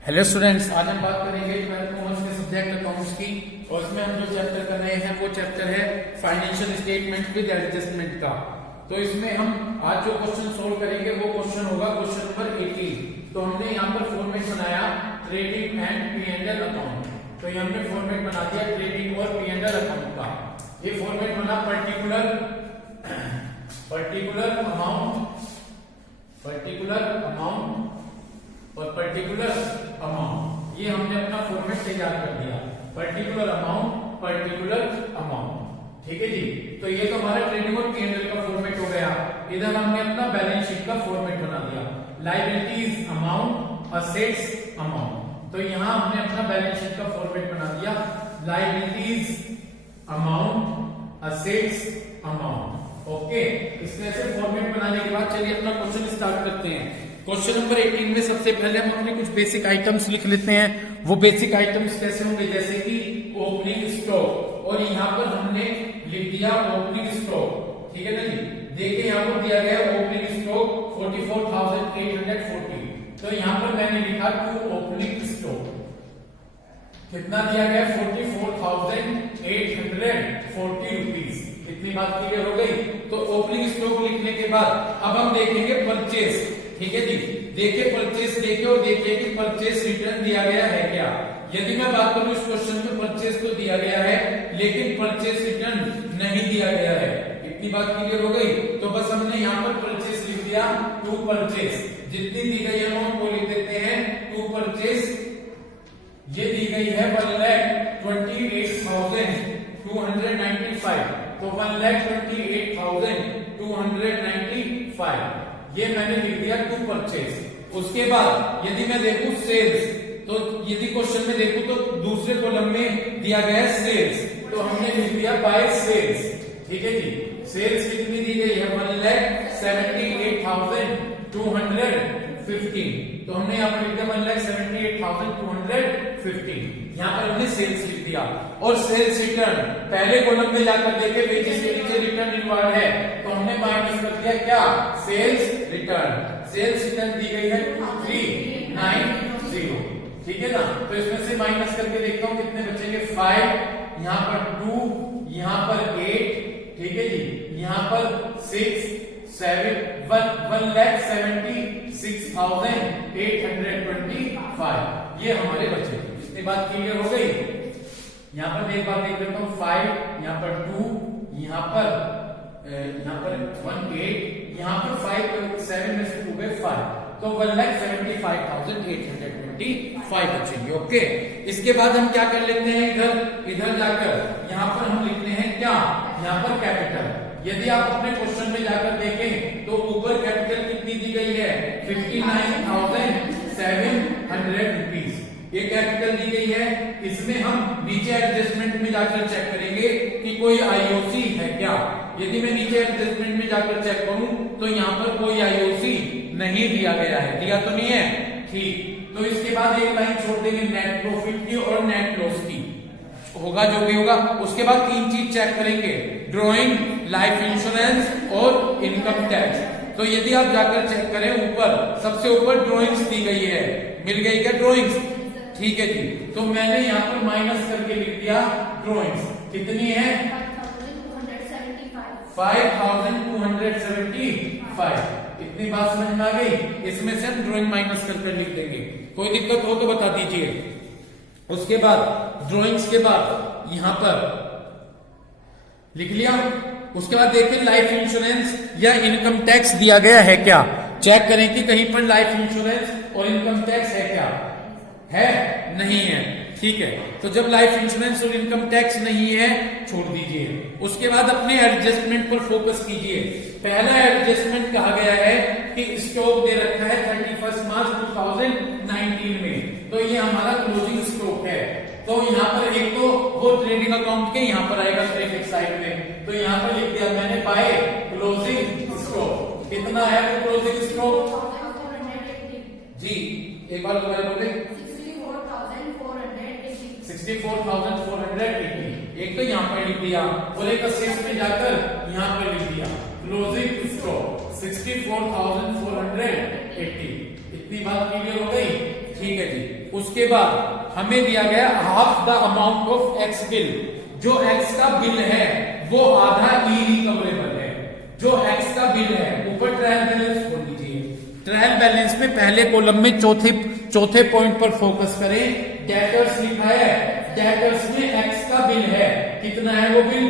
Hello students, आज हम बात करेंगे 12th कॉमर्स के सब्जेक्ट अकाउंट्स की। और इसमें हम जो चैप्टर कर रहे हैं वो चैप्टर है फाइनेंशियल स्टेटमेंट विद एडजस्टमेंट का। तो इसमें हम आज जो क्वेश्चन सोल्व करेंगे वो क्वेश्चन होगा क्वेश्चन नंबर 18। तो हमने यहाँ पर फॉर्मेट बनाया ट्रेडिंग एंड P&L अकाउंट। तो ये हमने फॉर्मेट बना दिया ट्रेडिंग और P&L अकाउंट का। ये फॉर्मेट बना पर्टिकुलर अमाउंट, ये हमने अपना फॉर्मेट तैयार कर दिया। पर्टिकुलर अमाउंट, ठीक है जी। तो ये तो हमारा ट्रेडिंग और P&L का फॉर्मेट हो गया। इधर हमने अपना बैलेंस शीट का फॉर्मेट बना दिया, लायबिलिटीज अमाउंट, असेट्स अमाउंट। तो यहाँ हमने अपना बैलेंस शीट का फॉर्मेट बना दिया, liabilities amount, assets amount. Okay, इस तरह से फॉर्मेट बनाने के बाद चलिए अपना क्वेश्चन स्टार्ट करते हैं। क्वेश्चन नंबर 18 में सबसे पहले हम अपने कुछ बेसिक आइटम्स लिख लेते हैं। वो बेसिक आइटम्स कैसे होंगे, जैसे कि ओपनिंग स्टॉक, और यहाँ पर हमने लिख दिया ओपनिंग स्टॉक, ठीक है ना जी। देखिए यहाँ पर दिया गया ओपनिंग स्टॉक 44,840। तो यहाँ पर मैंने लिखा टू ओपनिंग स्टॉक कितना दिया गया, 44,840 रुपीज। इतनी बात क्लियर हो गई। तो ओपनिंग स्टॉक लिखने के बाद अब हम देखेंगे परचेस, ठीक है जी। देखिए परचेस देखिए और देखिए कि परचेस रिटर्न दिया गया है क्या। यदि मैं बात करूं इस क्वेश्चन में परचेस तो दिया गया है लेकिन परचेस रिटर्न नहीं दिया गया है। इतनी बात क्लियर हो गई। तो बस हमने यहाँ पर परचेस लिख दिया टू परचेस। जितनी दी गई अमाउंट वो लिख देते हैं टू परचेस। ये दी गई है 1,28,295। तो 1,28,295 ये मैंने लिख दिया टू परचेस। उसके बाद यदि मैं देखूं सेल्स, तो यदि क्वेश्चन में देखूं तो दूसरे कॉलम में दिया गया है सेल्स, तो हमने लिख दिया बाय सेल्स, ठीक है जी। सेल्स कितनी दी गई है, 1,78,215। तो हमने यहाँ पर लिख दिया 1,78,215। यहाँ पर हमने सेल्स लिख दिया। और सेल्स रिटर्न पहले कॉलम में जाकर देखे वेजेस के नीचे रिटर्न रिवार्ड है, तो हमने माइनस कर दिया क्या, sales return. Sales return the गई है 2390, ठीक है ना। तो इसमें से माइनस करके देखता हूं कितने बचेंगे, 5, यहाँ पर 2, यहाँ पर 8, ठीक है जी, यहाँ पर 6, 7, 1,76,825 ये हमारे बचे। इतनी बात क्लियर हो गई। यहाँ पर एक बात देख लेता हूँ, 5, यहाँ पर 2, यहाँ पर 1, 8, यहाँ पर 5, 7 में से 2 गए 5, तो 1,75,825 बचेंगे। ओके, इसके बाद हम क्या कर लेते हैं, इधर जाकर यहाँ पर हम लिखते हैं क्या, यहाँ पर कैपिटल। यदि आप अपने क्वेश्चन में जाकर देखें तो ऊपर कैपिटल कितनी दी गई है, 59,700 रुपीज ये कैपिटल दी गई है। इसमें हम नीचे एडजस्टमेंट में जाकर चेक करेंगे कि कोई आईओसी है क्या। यदि मैं नीचे एडजस्टमेंट में जाकर चेक करूं तो यहाँ पर कोई आईओसी नहीं दिया गया है, दिया तो नहीं है, ठीक। तो इसके बाद एक लाइन छोड़ देंगे नेट प्रॉफिट की और नेट लॉस की, होगा जो भी होगा। उसके बाद 3 चीज चेक करेंगे, ड्रॉइंग, लाइफ इंश्योरेंस और इनकम टैक्स। तो यदि आप जाकर चेक करें ऊपर सबसे ऊपर ड्रॉइंग्स दी गई है, मिल गई क्या ड्रॉइंग्स, ठीक है जी। तो मैंने यहाँ पर माइनस करके लिख दिया ड्रॉइंग्स कितनी है, 5,275। इतनी बात समझ में आ गई। इसमें से हम ड्रॉइंग माइनस करके लिख देंगे, कोई दिक्कत हो तो बता दीजिए। उसके बाद ड्रॉइंग्स के बाद यहां पर लिख लिया। उसके बाद देखिए लाइफ इंश्योरेंस या इनकम टैक्स दिया गया है क्या, चेक करें कि कहीं पर लाइफ इंश्योरेंस और इनकम टैक्स है क्या, है नहीं है, ठीक है। तो जब लाइफ इंश्योरेंस और इनकम टैक्स नहीं है छोड़ दीजिए। उसके बाद अपने एडजस्टमेंट पर फोकस कीजिए। पहला एडजस्टमेंट कहा गया है कि स्टॉक दे रखा है 31 मार्च 2019 में, तो ये हमारा क्लोजिंग स्टॉक है। तो यहाँ पर एक तो वो ट्रेडिंग अकाउंट के यहाँ पर आएगा क्रेडिट साइड में, तो यहाँ पर लिख दिया मैंने बाय क्लोजिंग स्टॉक। कितना है वो क्लोजिंग स्टॉक जी, एक बार दोबारा बोले, 64,480। एक तो यहाँ पर लिख दिया और एक असेट्स में जाकर यहाँ पर लिख दिया क्लोजिंग स्टॉक 64,480। इतनी बात क्लियर हो गई। ठीक है जी। उसके बाद हमें दिया गया half the amount of x bill, जो एक्स का बिल है वो आधा ई रिकवरेबल है। जो एक्स का बिल है, ऊपर ट्रायल बैलेंस खोल लीजिए। ट्रायल बैलेंस में पहले कॉलम में चौथे पॉइंट पर फोकस करें। डेटर्स लिखा है, डेटर्स में एक्स का बिल है, कितना है वो बिल?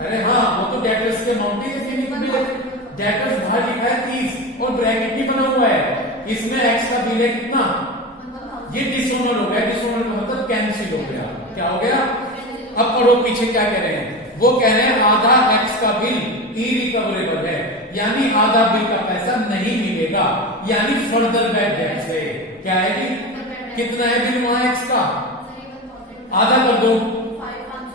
अरे हाँ, वो तो डेटर्स के अमाउंट ही है। डेटर्स बाहर लिखा है 30 और ब्रैकेट भी बना हुआ है, इसमें एक्स का बिल है कितना? ये डिसऑनर हो गया, डिसऑनर का मतलब कैंसिल हो गया। क्या हो गया? अब पढ़ो पीछे क्या कह रहे हैं। वो कह रहे हैं आधा एक्स का बिल इरिकवरेबल है, यानी आधा बिल का पैसा नहीं मिलेगा, यानी फर्दर बैड डेट्स है। क्या है कि कितना है बिल वहां एक्स का? आधा कर दो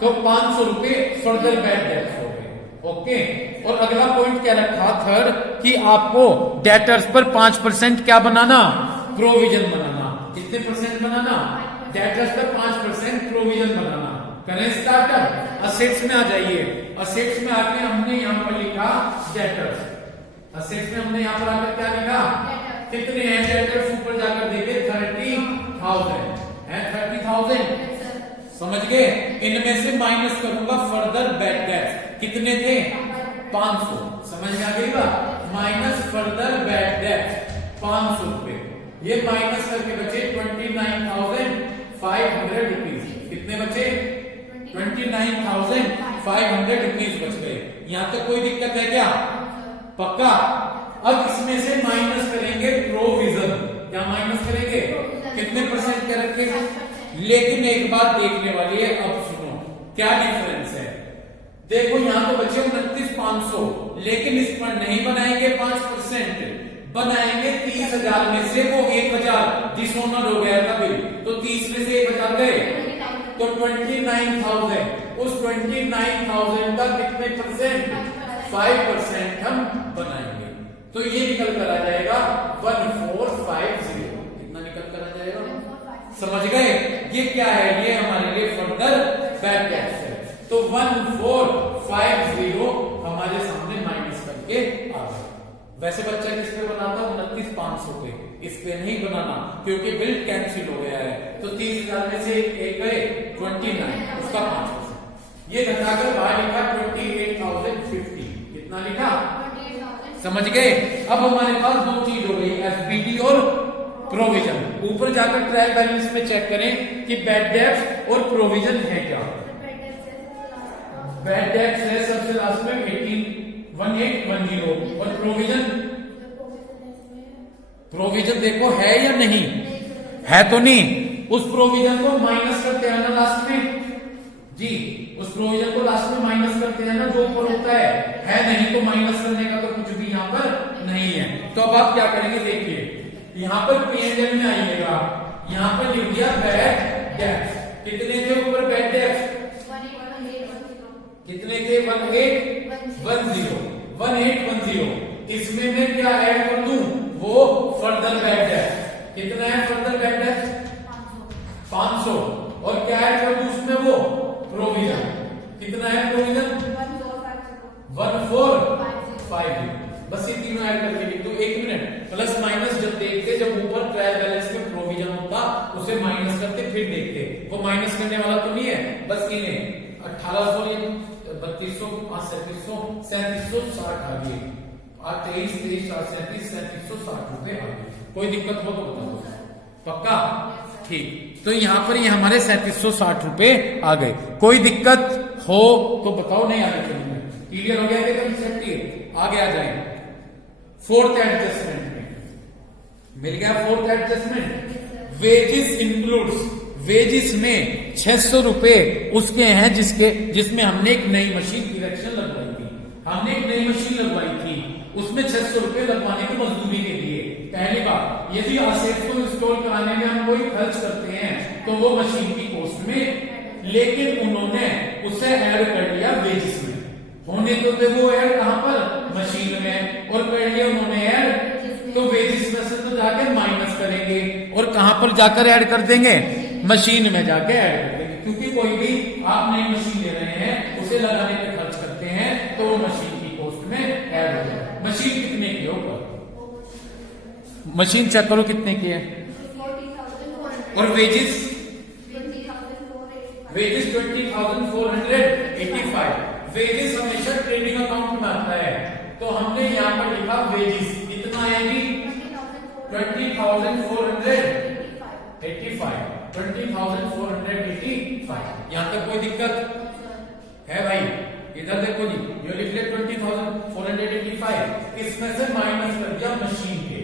तो 500 रुपए फर्दर बैड डेट्स हो गए। ओके, और अगला पॉइंट क्या रखा? थर्ड, कि आपको डेटर्स पर 5% क्या बनाना? प्रोविजन बनाना। कितने परसेंट बनाना? डेटर्स पर 5% प्रोविजन बनाना। करें स्टार्टअप। असेट्स में आ जाइए। असेट्स में आके हमने यहाँ पर लिखा डेटर्स। असेट्स में हमने यहाँ पर आकर क्या लिखा? कितने हैं डेटर्स? ऊपर जाकर देखे 30,000 है। 30,000 समझ गए? इनमें से माइनस करूंगा फर्दर बैड डेट्स। कितने थे? 500। समझ में आ गई बात? माइनस फर्दर बैड डेट्स 500 रुपए। ये माइनस करके बचे 29,500 रुपीज। कितने बचे? 29,500 रुपीज बच गए। यहां तक कोई दिक्कत है क्या? पक्का? अब इसमें से माइनस करेंगे प्रोविजन। क्या माइनस करेंगे? कितने परसेंट क्या रखेंगे? लेकिन एक बात देखने वाली है, अब सुनो क्या डिफरेंस है। देखो यहां तो बचे 29,500, लेकिन इस पर नहीं बनाएंगे 5%, बनाएंगे 30,000 में से वो 1,000 डिसऑनर हो गया था बिल, तो 30 में से 1,000 गए तो 29,000। उस 29,000 का कितने परसेंट? 5% हम बनाएंगे, तो ये निकल कर आ जाएगा 1450। कितना निकल कर आ जाएगा? समझ गए? ये क्या है? ये हमारे लिए फर्दर बैड डेट्स है। तो 1450 हमारे सामने माइनस करके आ गए। वैसे बच्चा किस पे बनाता? 29,500 पे। इस पे नहीं बनाना क्योंकि बिल कैंसिल हो गया है। तो 30,000 में से एक गए 29, उसका 5%। ये घटाकर बाहर लिखा 28,050। कितना लिखा? समझ गए? अब हमारे पास दो चीज हो गई, एफबीडी और प्रोविजन। ऊपर जाकर ट्रायल बैलेंस में चेक करें कि बैड डेट्स और प्रोविजन है क्या। बैड डेट्स है सबसे लास्ट में 1810 और प्रोविजन देखो है या नहीं है? तो नहीं। उस प्रोविजन को माइनस करते हैं ना लास्ट में जी, उस प्रोविजन को लास्ट में माइनस करते हैं ना जो ऊपर होता है नहीं? तो माइनस करने का तो कुछ भी यहाँ पर नहीं है। तो अब आप क्या करेंगे? देखिए यहाँ पर P&L में आइएगा, यहाँ पर लिख दिया बैड डेट्स। कितने थे ऊपर बैड डेट्स? कितने थे? 1810। इसमें मैं क्या ऐड कर दूं? वो फर्दर बैड डेट्स। कितना है फर्दर बैड डेट्स? 500। और क्या ऐड कर दूं उसमें? वो प्रोविजन। कितना है प्रोविजन? 1450। बस ये तीनों ऐड करके लिख दो। 1 मिनट। प्लस माइनस जब देखते, जब ऊपर ट्रायल बैलेंस में प्रोविजन होता उसे माइनस करते फिर देखते। वो माइनस करने वाला तो नहीं है, बस इन्हें 1800 3200 3760 आ गए। 23 23 37 3760 रुपए आ गए। कोई दिक्कत हो तो बता दो। पक्का? ठीक। तो यहाँ पर ये हमारे 3760 रुपए आ गए। कोई दिक्कत हो तो बताओ, नहीं आगे चलिए। क्लियर हो गया? आगे आ जाएंगे। फोर्थ एडजस्टमेंट में मिल गया। Fourth adjustment wages includes. Wages में 600 रुपए उसके हैं जिसमें हमने एक नई मशीन इरेक्शन लगवाई थी। हमने एक नई मशीन लगवाई थी, उसमें 600 रुपए लगवाने की मजदूरी के लिए। पहली बात, यदि असेट को इंस्टॉल कराने में हम कोई खर्च करते हैं तो वो मशीन की कॉस्ट में, लेकिन उन्होंने उसे ऐड कर लिया वेजेस में। होने तो थे वो ऐड कहां पर? मशीन में। और कर लिया उन्होंने ऐड, तो वेजेस में से तो जाके माइनस करेंगे और कहां पर जाकर ऐड कर देंगे? मशीन में जाके ऐड कर देंगे। क्योंकि कोई भी आप नई मशीन ले रहे हैं, उसे लगाने पे खर्च करते हैं तो वो मशीन की कॉस्ट में ऐड हो जाए। मशीन कितने की ऊपर? मशीन चेक करो कितने की है, और वेजेस 20,485। वेजेस हमेशा ट्रेडिंग अकाउंट में आता है, तो हमने यहाँ पर लिखा वेजेस कितना है जी 20,485। यहाँ तक कोई दिक्कत है भाई? इधर देखो जी, ये लिख ले 20,485, इसमें से माइनस कर दिया मशीन के।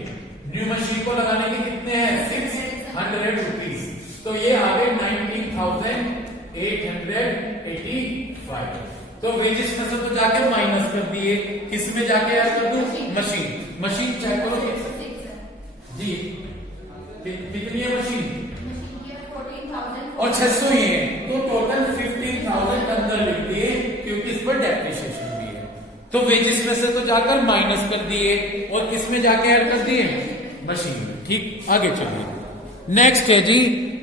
न्यू मशीन को लगाने के कितने हैं 600 रुपीज, तो ये आ गए 19,885। तो वेजेस में से तो जाके माइनस कर दिए, किसमें जाके ऐड कर दूं मशीन चेक करो जी कितनी है मशीन, और 600 ही है, तो टोटल 15,000 अंदर लिख दिए क्योंकि इस पर डेप्रिसिएशन भी है। तो वेजेस में से तो जाकर माइनस कर दिए और किसमें जाके ऐड कर दिए मशीन। ठीक, आगे चलिए। नेक्स्ट है जी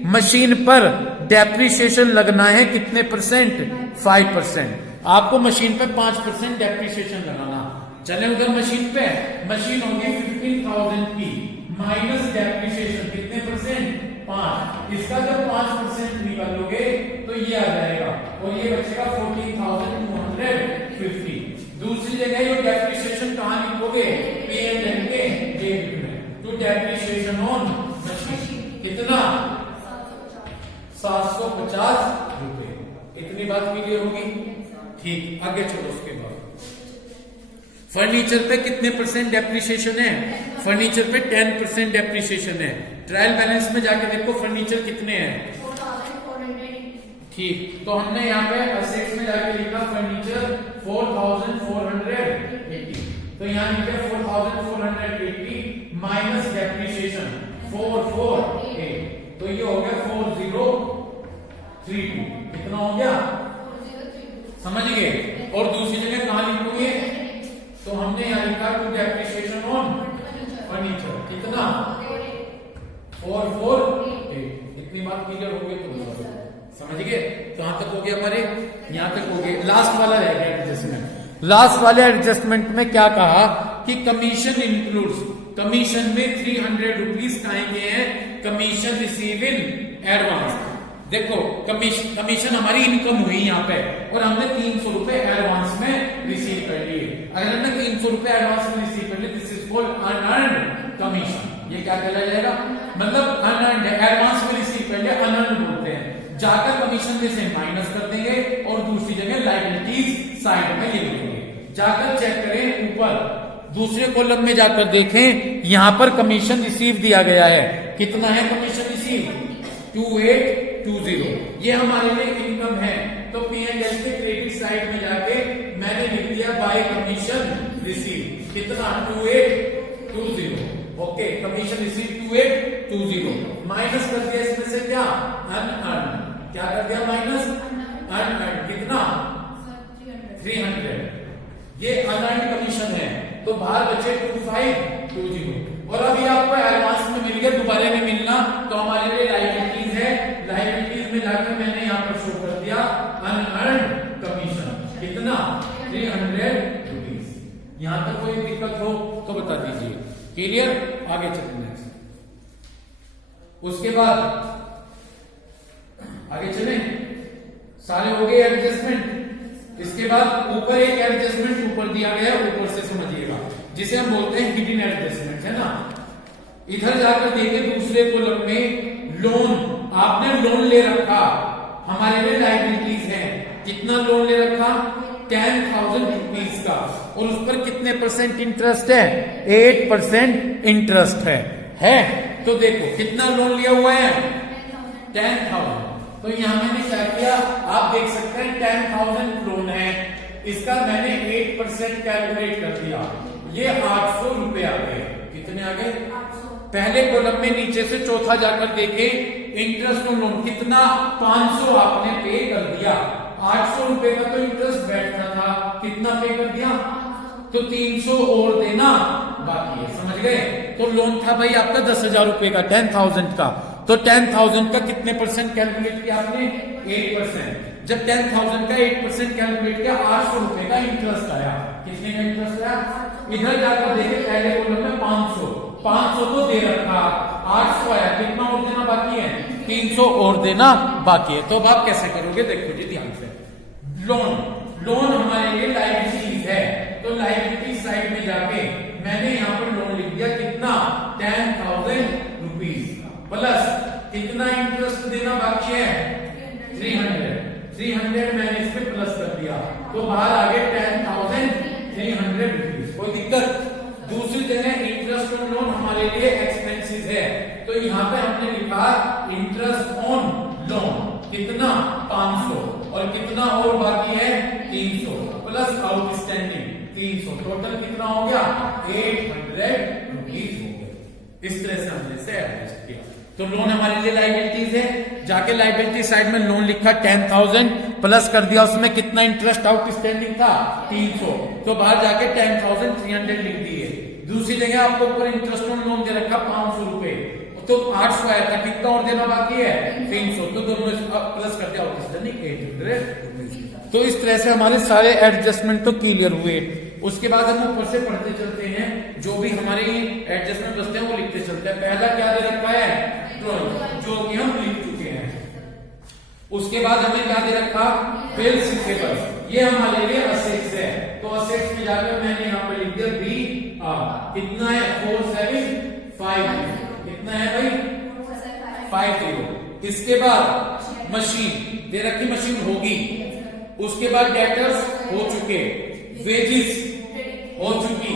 मशीन पर डेप्रिसिएशन लगना है कितने परसेंट 5%। आपको मशीन पे 5% डेप्रिसिएशन लगाना। चले उधर मशीन पे, मशीन होगी 15,000 की माइनस डेप्रिसिएशन कितने परसेंट 5। इसका जब 5% निकालोगे तो ये आ जाएगा और ये बचेगा 14,250। दूसरी जगह ये डेप्रिसिएशन कहाँ लिखोगे P&L के डेबिट में, टू डेप्रिसिएशन ऑन मशीन कितना 750 रुपए। इतनी बात क्लियर होगी? ठीक, आगे चलो। उसके बाद फर्नीचर पे कितने परसेंट डेप्रिसिएशन है? फर्नीचर पे 10% डेप्रिसिएशन है। ट्रायल बैलेंस में जाके देखो फर्नीचर कितने हैं। ठीक, तो हमने यहाँ पे असेट्स में जाके लिखा फर्नीचर 4,480, तो यहाँ लिखे 4,480 माइनस डेप्रिसिएशन 448, तो ये हो गया 4032। कितना हो गया समझ गए? और दूसरी जगह कहां लिखोगे, तो हमने यहाँ लिखा टू डेप्रिसिएशन ऑन फर्नीचर कितना 448। इतनी बात क्लियर हो गई? तो समझ गए? कहां तक हो गया हमारे? यहां तक हो गए। लास्ट वाला रह गया एडजस्टमेंट। लास्ट वाले एडजस्टमेंट में क्या कहा कि कमीशन इंक्लूड्स, कमीशन में 300 रुपीज कहेंगे हैं कमीशन रिसीव इन एडवांस। देखो कमीशन हमारी इनकम हुई यहाँ पे और हमने 300 रुपए एडवांस में रिसीव कर लिए। अगर हमने 300 रुपए एडवांस में रिसीव कर लिए, this is called unearned commission. ये क्या कहला जाएगा? मतलब अनअर्न्ड, एडवांस में रिसीव कर लिया अनअर्न्ड बोलते हैं। जाकर कमीशन में से माइनस कर देंगे और दूसरी जगह लायबिलिटीज साइड में लिख देंगे। जाकर चेक करें ऊपर दूसरे कॉलम में जाकर देखें, यहां पर कमीशन रिसीव दिया गया है। कितना है कमीशन रिसीव 2820। ये हमारे लिए इनकम है, तो P&L के क्रेडिट साइड में जाके मैंने लिख दिया बाय कमीशन रिसीव कितना 2820। ओके, कमीशन रिसीव 2820 माइनस कर दिया इसमें से क्या अनअर्न्ड। क्या कर दिया माइनस अनअर्न्ड कितना 300। ये अनअर्न्ड कमीशन है, तो बाहर बचे 2520। और अभी आपको एडवांस में मिल गया, दोबारा में मिलना, तो हमारे लिए लायबिलिटीज है। लायबिलिटीज में जाकर मैंने यहाँ पर शो कर दिया अनअर्न्ड कमीशन कितना 300 रुपीज। यहां तक कोई दिक्कत हो तो बता दीजिए। क्लियर? आगे चलते हैं। उसके बाद आगे चलें, सारे हो गए एडजस्टमेंट। इसके बाद ऊपर एक एडजस्टमेंट ऊपर दिया गया, ऊपर से समझिएगा, जिसे हम बोलते हैं हिडन एडजस्टमेंट, है ना। इधर जाकर देखिए दूसरे कॉलम में लोन, आपने लोन ले रखा, हमारे लिए लायबिलिटीज है। कितना लोन ले रखा 10,000 रुपीज का, और उस पर कितने परसेंट इंटरेस्ट है 8% इंटरेस्ट है। तो देखो कितना लोन लिया हुआ है 10,000। तो यहां मैंने क्या किया, आप देख सकते हैं 10,000 लोन है, इसका मैंने 8% कैलकुलेट कर दिया। ये 800 रुपए आ गए। कितने आ गए? पहले कॉलम में नीचे से चौथा जाकर देखे, इंटरेस्ट ऑन लोन कितना 500 आपने पे कर दिया। 800 रुपए का तो इंटरेस्ट बैठता था, कितना पे कर दिया, तो 300 और देना बाकी है। समझ गए? तो लोन था भाई आपका 10,000 रुपए का 10,000 का, तो 10,000 का कितने परसेंट कैलकुलेट किया आपने 8%। जब 10,000 का 8% कैलकुलेट किया 800 रुपए का इंटरेस्ट आया। कितने का इंटरेस्ट आया? इधर जाकर देखे पहले कॉलम में 500, 500 तो दे रखा, 800 आया, कितना और देना बाकी है? 300 और देना बाकी है। तो अब आप कैसे करोगे देखो जी ध्यान से। लोन हमारे लिए लायबिलिटीज है, तो लायबिलिटी साइड में जाके मैंने यहाँ पर लोन लिख दिया, कितना? 10,000 रुपीज प्लस कितना इंटरेस्ट देना बाकी है? 300 मैंने इसमें प्लस कर दिया, तो बाहर आ गए 10,300 रुपीज। कोई दिक्कत? दूसरी जगह इंटरेस्ट ऑन लोन हमारे लिए एक्सपेंसेस है, तो यहाँ पे हमने लिखा इंटरेस्ट ऑन लोन कितना? 500, और कितना और बाकी है? 300 प्लस आउटस्टैंडिंग 300, टोटल कितना हो गया? 800 रुपीज हो गया। इस तरह से हमने इसे एडजस्ट किया। तो लोन हमारे लिए लायबिलिटीज है, जाके लायबिलिटी साइड में लोन लिखा 10,000 प्लस कर दिया, उसमें कितना इंटरेस्ट आउटस्टैंडिंग था? 300, तो बाहर जाके 10,300 लिख दिए। दूसरी जगह आपको ऊपर इंटरेस्ट ऑन लोन दे रखा 500 रुपए, तो 800 आया था, कितना और देना बाकी है? 300, तो दोनों प्लस करके आउटस्टैंडिंग 800। तो इस तरह से हमारे सारे एडजस्टमेंट तो क्लियर हुए। उसके बाद हम ऊपर से पढ़ते चलते हैं, जो भी हमारे एडजस्टमेंट बचते हैं वो लिखते चलते हैं। पहला क्या दे रखा है? ड्रॉइंग, जो कि हम लिख चुके हैं। उसके बाद हमें क्या दे रखा? बिल्स रिसीवेबल्स, ये हमारे लिए असेट्स है, तो असेट्स में जाकर मैंने यहाँ पे लिख दिया BR, कितना है? 475, कितना है भाई? 50। इसके बाद मशीन दे रखी, मशीन होगी। उसके बाद डेटर्स हो चुके, वेजेस हो चुकी,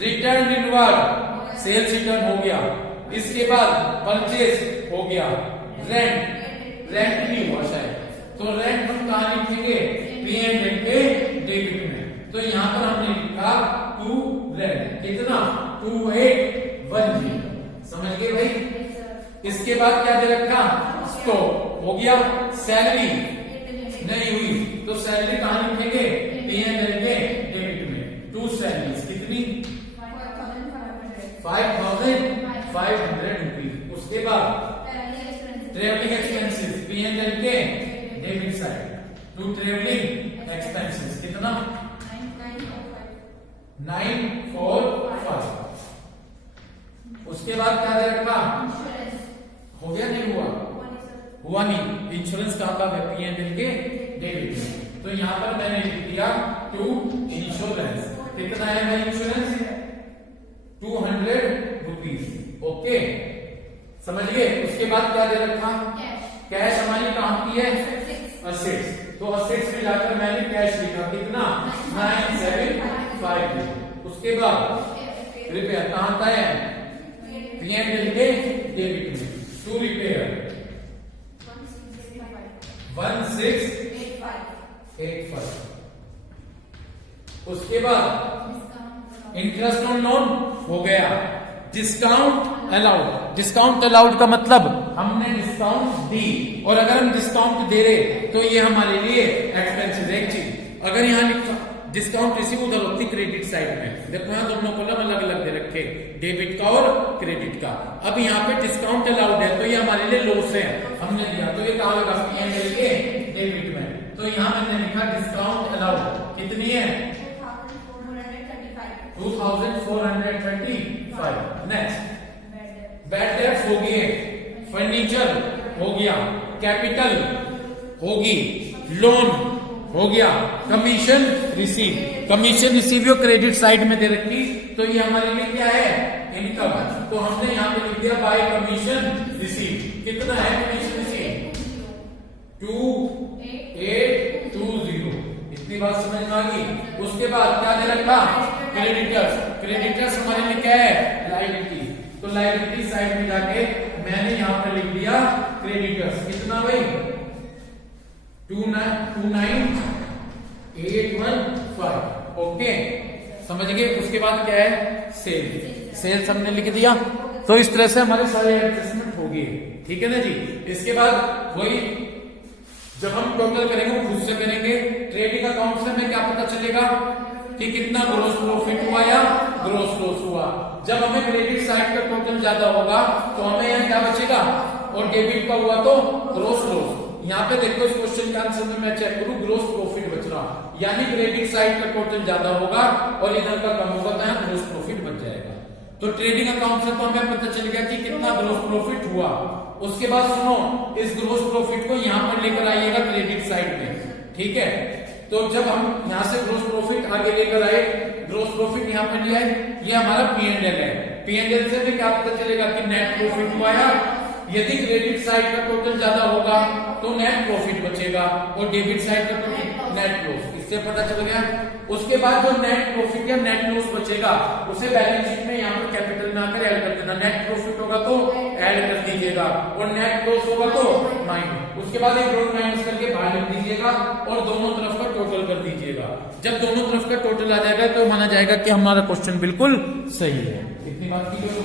रिटर्न रिवार्ड, सेल्स रिटर्न हो गया। इसके बाद परचेज हो गया, रेंट नहीं हुआ शायद, तो रेंट हम कहां लिखेंगे? P&L के डेबिट में। तो यहां पर हमने लिखा टू रेंट, कितना? 2810, समझ गए भाई? इसके बाद क्या दे रखा? स्टॉक हो गया। सैलरी नहीं हुई, तो सैलरी कहां लिखेंगे? P&L के डेबिट में। टू सैलरीज कितनी? 5,500 रुपीज। उसके बाद ट्रेवलिंग एक्सपेंसेस P&L के debit side, to travelling expenses कितना? 945। उसके बाद क्या दे रखा? हो गया नहीं हुआ? हुआ नहीं। इंश्योरेंस कहां का है? P&L के डेबिट में। तो यहां पर मैंने लिख दिया टू इंश्योरेंस, कितना है भाई इंश्योरेंस? 200 रुपीज। ओके, समझ गए? उसके बाद क्या दे रखा? कैश हमारी कहां की है? असेट्स, तो असेट्स में जाकर मैंने कैश लिखा, कितना? 975। उसके बाद रिपेयर कहां का है? P&L के डेबिट में, टू रिपेयर 1685। उसके बाद इंटरेस्ट ऑन लोन हो गया। डिस्काउंट अलाउड, डिस्काउंट अलाउड का मतलब हमने डिस्काउंट दी, और अगर हम डिस्काउंट दे रहे तो ये हमारे लिए एक्सपेंसिव है। एक चीज, अगर यहाँ लिखा डिस्काउंट रिसीव उधर होती क्रेडिट साइड में, देखो यहाँ दोनों कॉलम अलग अलग दे रखे, डेबिट का और क्रेडिट का। अब यहाँ पे डिस्काउंट अलाउड है, तो ये हमारे लिए लॉस है, हमने दिया, तो ये कहा होगा P&L के डेबिट में। तो यहाँ मैंने लिखा डिस्काउंट अलाउड, कितनी है? 2435। नेक्स्ट, बैड डेट्स हो गए, फर्नीचर हो गया, कैपिटल होगी, लोन हो गया, कमीशन रिसीव, कमीशन रिसीव जो क्रेडिट साइड में दे रखी, तो ये हमारे लिए क्या है? इनकम। तो हमने यहाँ पे लिख दिया बाय कमीशन रिसीव, कितना है कमीशन रिसीव? 2820। इतनी बात समझ में आ गई? उसके बाद क्या दे रखा? क्रेडिटर्स, क्रेडिटर्स हमारे लिए क्या है? लायबिलिटी, तो लायबिलिटी साइड में जाके मैंने यहाँ पे लिख दिया क्रेडिटर्स, कितना भाई? 29815। ओके, समझ गए? उसके बाद क्या है? सेल, सेल्स हमने लिख दिया। तो इस तरह से हमारे सारे एडजस्टमेंट हो गए, ठीक है ना जी? इसके बाद वही जब हम टोटल करेंगे वो खुद से करेंगे। ट्रेडिंग अकाउंट से हमें क्या पता चलेगा कि कितना ग्रोस प्रॉफिट हुआ या ग्रोस लॉस हुआ। जब हमें क्रेडिट साइड का टोटल ज्यादा होगा तो हमें यहाँ क्या बचेगा, और डेबिट का हुआ तो ग्रोस लॉस। यहाँ पे देखो इस क्वेश्चन के आंसर में मैं चेक करूं, ग्रोस प्रॉफिट बच रहा, यानी क्रेडिट साइड का टोटल ज्यादा होगा और इधर का कम होगा, तो यहाँ ग्रोस प्रॉफिट बच जाएगा। तो ट्रेडिंग अकाउंट से तो हमें पता चल गया कि कितना ग्रोस प्रॉफिट हुआ। उसके बाद सुनो, इस ग्रोस प्रॉफिट को यहां पर लेकर आइएगा क्रेडिट साइड में, ठीक है। तो जब हम यहां से ग्रोस प्रॉफिट आगे लेकर आए, ग्रोस प्रॉफिट यहां पर लिया है, ये हमारा P&L है। P&L से भी क्या पता चलेगा कि नेट प्रॉफिट हुआ या यदि क्रेडिट साइड का टोटल ज्यादा होगा तो नेट प्रॉफिट बचेगा और डेबिट साइड का टोटल नेट लॉस, इससे पता चल गया। उसके बाद जो नेट प्रॉफिट या नेट लॉस बचेगा उसे बैलेंस शीट में यहाँ पर कैपिटल में आकर ऐड कर देना। नेट प्रॉफिट होगा तो ऐड कर दीजिएगा और नेट लॉस होगा तो माइनस। उसके बाद एक डॉट माइनस करके बाहर लिख दीजिएगा और दोनों तरफ का टोटल कर दीजिएगा। जब दोनों तरफ का टोटल आ जाएगा तो माना जाएगा कि हमारा क्वेश्चन बिल्कुल सही है। इतनी बात की करो।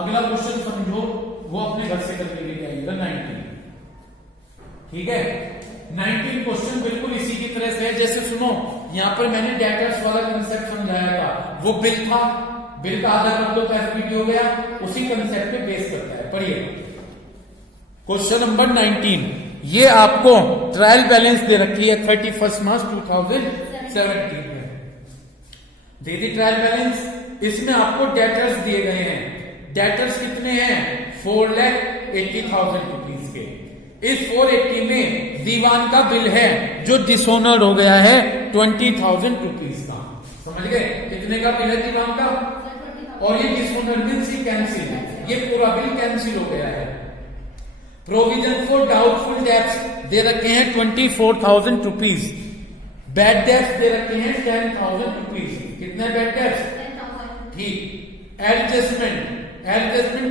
अगला क्वेश्चन समझो, वो अपने घर से करके लेके आइएगा 19, ठीक है। 19 क्वेश्चन बिल्कुल इसी की तरह से है। जैसे सुनो, यहां पर मैंने डेटर्स वाला कंसेप्ट समझाया था, वो बिल था, बिल का आधा कर दो तो एफपीडी हो गया, उसी कंसेप्ट पे बेस करता है। पढ़िए क्वेश्चन नंबर 19, ये आपको ट्रायल बैलेंस दे रखी है 31 मार्च 2017 में, दे दी ट्रायल बैलेंस। इसमें आपको डेटर्स दिए गए हैं। डेटर्स कितने हैं? 4,80,000 रुपीज के। इस 480 में दीवान का बिल है जो डिसऑनर्ड हो गया है 20,000 रुपीज का। समझ गए? कितने का बिल है दीवान का? और ये डिसऑनर्ड मींस ही कैंसिल है, ये पूरा बिल कैंसिल हो गया है। प्रोविजन फॉर डाउटफुल डेब्ट्स दे रखे हैं 24,000 रुपीज। बैड डेब्ट्स दे रखे हैं 10,000 रुपीज। कितने बैड डेब्ट्स? ठीक। एडजस्टमेंट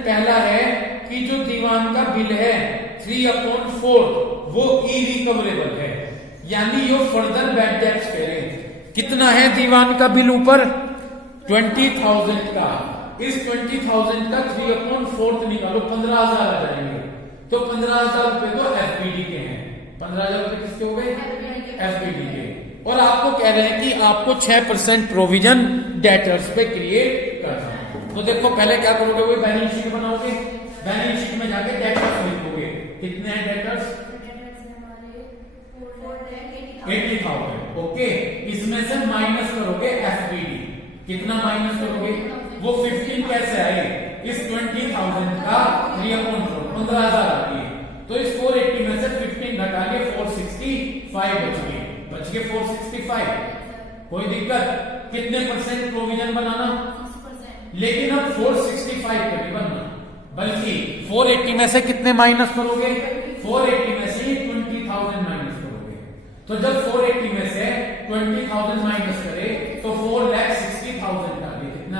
पहला है कि जो दीवान का बिल है 3/4 वो इरिकवरेबल है, यानी ये फर्दर बैड डेब्ट्स कह रहे हैं। कितना है दीवान का बिल ऊपर? 20,000 का। इस 20,000 का 3/4 निकालो, 15,000 आ जाएंगे। तो 15,000 रुपए तो एफपीडी के हैं। 15,000 रुपए किसके हो गए? एफपीडी के। और आपको कह रहे हैं कि आपको 6% प्रोविजन डेटर्स पे क्रिएट करना है। तो देखो पहले क्या करोगे, वही बैलेंस शीट बनाओगे। बैलेंस शीट में जाके डेटर्स लिखोगे। कितने हैं डेटर्स? 80,000। ओके, इसमें से माइनस करोगे एफपीडी। कितना माइनस करोगे? वो 15 कैसे आए? इस 20,000 का 3/4 15,000 आती है। तो इस 480 में से 15 घटा के 465 बच गए 465। कोई दिक्कत? कितने परसेंट प्रोविजन बनाना? लेकिन अब 465 पे नहीं बनना, बल्कि 480 में से कितने माइनस करोगे? 480 में से 20,000 माइनस करोगे। तो जब 480 में से 20,000 माइनस करे तो 4,60,000 आगे। कितना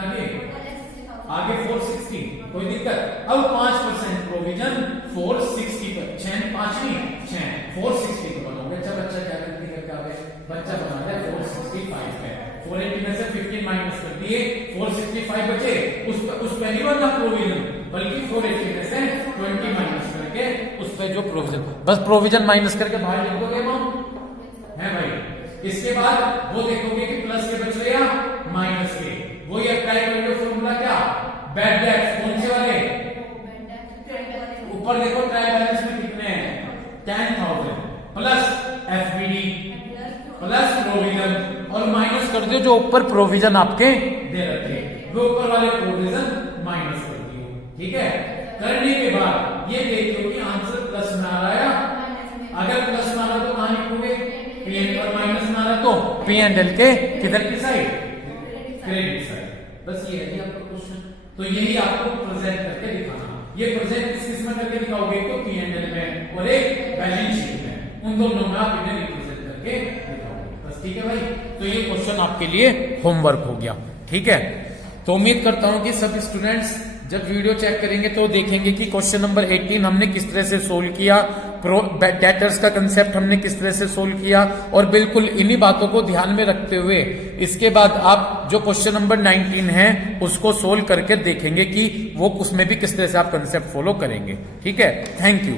आगे 460। कोई दिक्कत? अब 5% प्रोविजन 460 पर 460 को बनाओगे। अच्छा बच्चा क्या करती है? बच्चा बनाता है 465 है। 480 में से 15 माइनस कर दिए, 465 बचे। उस पर नहीं बनना प्रोविजन, बल्कि 480 में से 20 माइनस करके उस पर जो प्रोविजन, बस प्रोविजन माइनस करके बाहर लिख दोगे है भाई। इसके बाद वो देखोगे कि प्लस के बच रहे या माइनस के, वही अप्लाई करोगे फॉर्मूला। क्या? बैड डेब्ट्स कौन से वाले? ऊपर देखो ट्रायल बैलेंस में कितने हैं? 10,000 प्लस एफबीडी प्लस प्रोविजन और माइनस कर दियो जो ऊपर प्रोविजन आपके दे रखे, वो ऊपर वाले प्रोविजन माइनस कर दियो। ठीक है, करने के बाद ये देखियो कि आंसर प्लस में आ रहा है। अगर प्लस में आ रहा तो कहां लिखोगे? पी और माइनस में आ रहा तो P&L के किधर की साइड? Credit side. बस ये है आपका क्वेश्चन। तो यही आपको प्रेजेंट करके दिखाना। ये प्रेजेंट किस में करके दिखाओगे? तो P&L में और एक बैलेंस शीट में, उन दोनों में आप इन्हें रिप्रेजेंट करके दिखाओगे। बस ठीक है भाई। तो ये क्वेश्चन आपके लिए होमवर्क हो गया। ठीक है, तो उम्मीद करता हूं कि सब स्टूडेंट्स जब वीडियो चेक करेंगे तो देखेंगे कि क्वेश्चन नंबर 18 हमने किस तरह से सोल्व किया, डेटर्स का कंसेप्ट हमने किस तरह से सोल्व किया, और बिल्कुल इन्हीं बातों को ध्यान में रखते हुए इसके बाद आप जो क्वेश्चन नंबर 19 है उसको सोल्व करके देखेंगे कि वो उसमें भी किस तरह से आप कंसेप्ट फॉलो करेंगे। ठीक है, थैंक यू।